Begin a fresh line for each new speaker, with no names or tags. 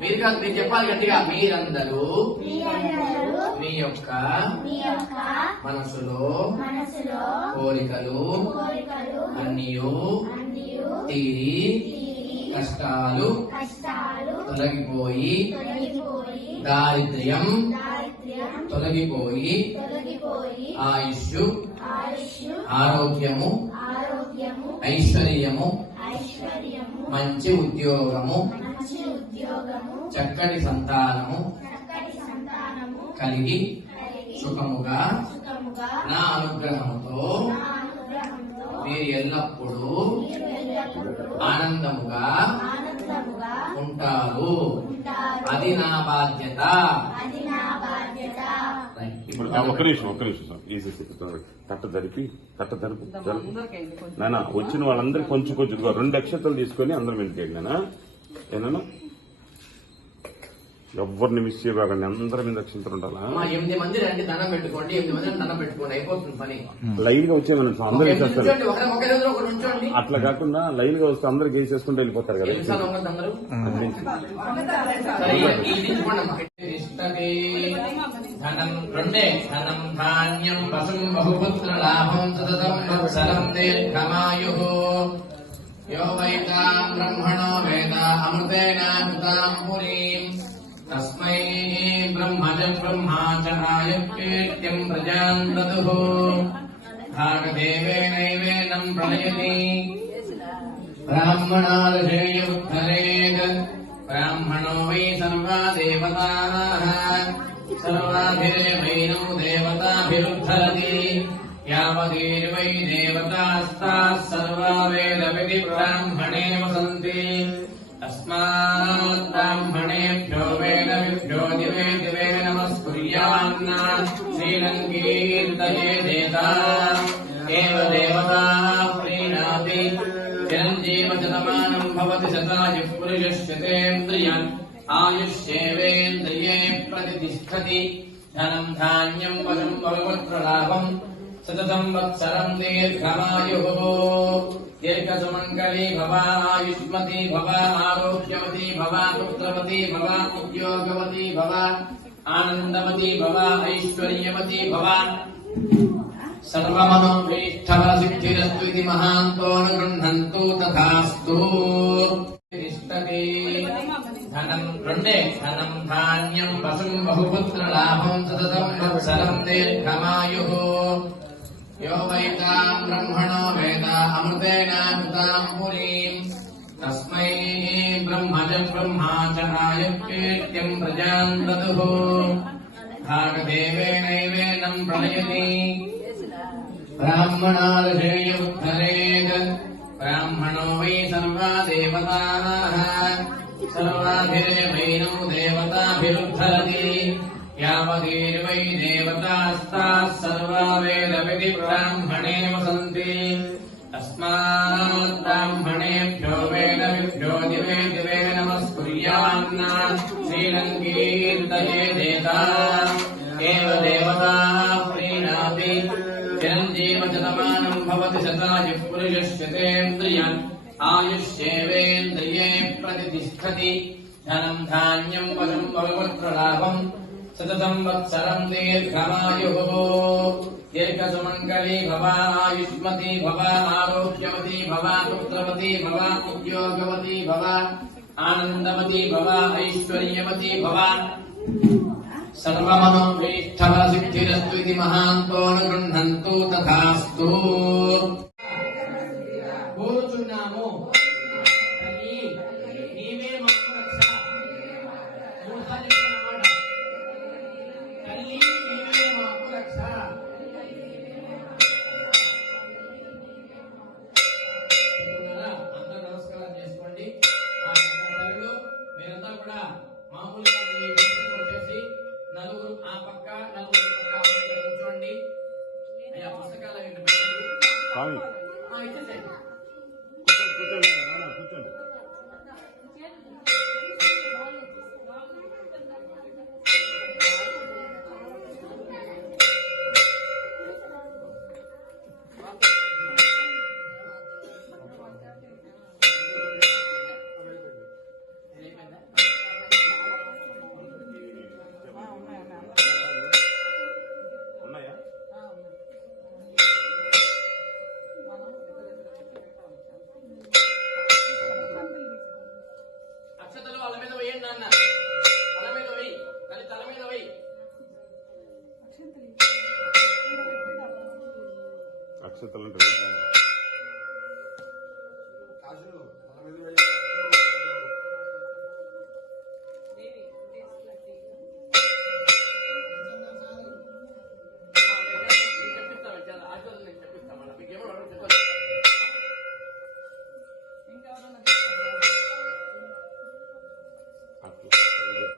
మీరు కాదు మీరు చెప్పాలి గట్టిగా. మీరందరూ మీ యొక్క మనసులో కోరికలు
అన్నీ
తీరి కష్టాలు తొలగిపోయి దారిద్ర్యం తొలగిపోయి ఆయుష్ ఆరోగ్యము ఐశ్వర్యము మంచి ఉద్యోగము చక్కటి సంతానము కలిగి సుఖముగా నా అనుగ్రహంతో మీరు ఎల్లప్పుడూ ఆనందముగా ఉంటారు. అది నా బాధ్యత.
ఒక్క నిమిషం ఒక్క నిమిషం సార్ ఈజీ తట్ట జరిపి తట్ట జరుపు జరుపు నాన్న వచ్చిన వాళ్ళందరికీ కొంచెం కొంచెం రెండు అక్షతలు తీసుకొని అందరం వెళ్ళిపోయింది నాన్న ఏనా ఎవరిని మిస్ చేయకండి అందరి మీద అక్షంతలు ఉండాలా
అమ్మా ఎనిమిది మంది రండి దండం పెట్టుకోండి ఎనిమిది మంది దండం పెట్టుకోండి అయిపోతుంది పని
లైన్గా వచ్చేమని
ఒక
అందరూ చేస్తారు అట్లా కాకుండా లైన్గా వస్తే అందరికి వేసేసుకుంటూ వెళ్ళిపోతారు కదా
తిష్టతి ధనం రెండే ధనం ధాన్యం పశుం బహుపుత్ర లాభం సతతం వత్సలం దీర్ఘమాయు. యో వైతాం బ్రహ్మణో వేద అమృతేనాం పురీం. తస్మై బ్రహ్మజ బ్రహ్మా చ ఆయప్యేత్యం ప్రజాం దదుః భాగదేవేనైవేనం ప్రళయతి. ब्राह्मणो वै सर्वा देवताः सर्वाभिरेवैनौ देवताभिरुद्धरति यावतीर्वै देवतास्ताः सर्वा वेदविधि ब्राह्मणे वसन्ति तस्मात् ब्राह्मणेभ्यो वेदविभ्यो दिवे दिवे नमस्कुर्यान्न श्रीलङ्कीर्तये देता शतायुः पुरुषस्यतेन्द्रियम् आयुष्येवेन्द्रिये प्रतिष्ठति। धनम् धान्यम् वशम् बहुपुत्रलाभम् सततम् वत्सरम् दीर्घमायुः। दीर्घसुमङ्गली भव आयुष्मती भव आरोग्यवती भव पुत्रवती भव उद्योगवती भव आनन्दवती भव ऐश्वर्यवती भव। सर्वमनोभीष्टफलसिद्धिरस्तु इति महान्तो न गृह्णन्तु तथास्तु। तिष्ठति धनम् రెండే ధనం ధాన్యం వసం బహుపుత్ర లాభం సతతం వత్సరం దీర్ఘమాయు యో వైతాం బ్రహ్మణో వేద అమృతేన కృతాం పురీం తస్మై బ్రహ్మజ బ్రహ్మాచరాయత్యం ప్రజాం దదుః భాగదేవేనైవేనం ప్రళయతి ब्राह्मणादृशेयुद्धरेत् ब्राह्मणो वै సర్వా దేవతానాః సర్వాభిరేవైనౌ దేవతాభిరుద్ధరతి యావదీర్వై దేవతాస్తాః సర్వా వేదవిధి బ్రాహ్మణే వసంతి తస్మాత్ బ్రాహ్మణేభ్యో వేదవిభ్యో దివే దివే నమస్కుర్యాన్న శ్రీలంకీర్తయే దేతా ఏవ దేవతా ప్రీణాతి చిరంజీవ జనమానం భవతి శతాయు పురుషశ్చతేంద్రియాన్ आयुष्येवेन्द्रिये प्रतिष्ठति। धनम् धान्यम् वशम् बहुपुत्रलाभम् सततम् वत्सरम् दीर्घमायुः। दीर्घसुमङ्गली भव आयुष्मती भव आरोग्यवती भव पुत्रवती भव उद्योगवती भव आनन्दवती भव ऐश्वर्यवती भव। सर्वमनोभीष्टफलसिद्धिरस्तु इति महान्तो गृह्णन्तु तथास्तु। మామూలుగా ఈ వచ్చేసి నలుగురు ఆ పక్క నలుగురు పక్క కూర్చోండి. అయ్యా పుస్తకాలు
ఇచ్చేసేయండి. నక్షత్రం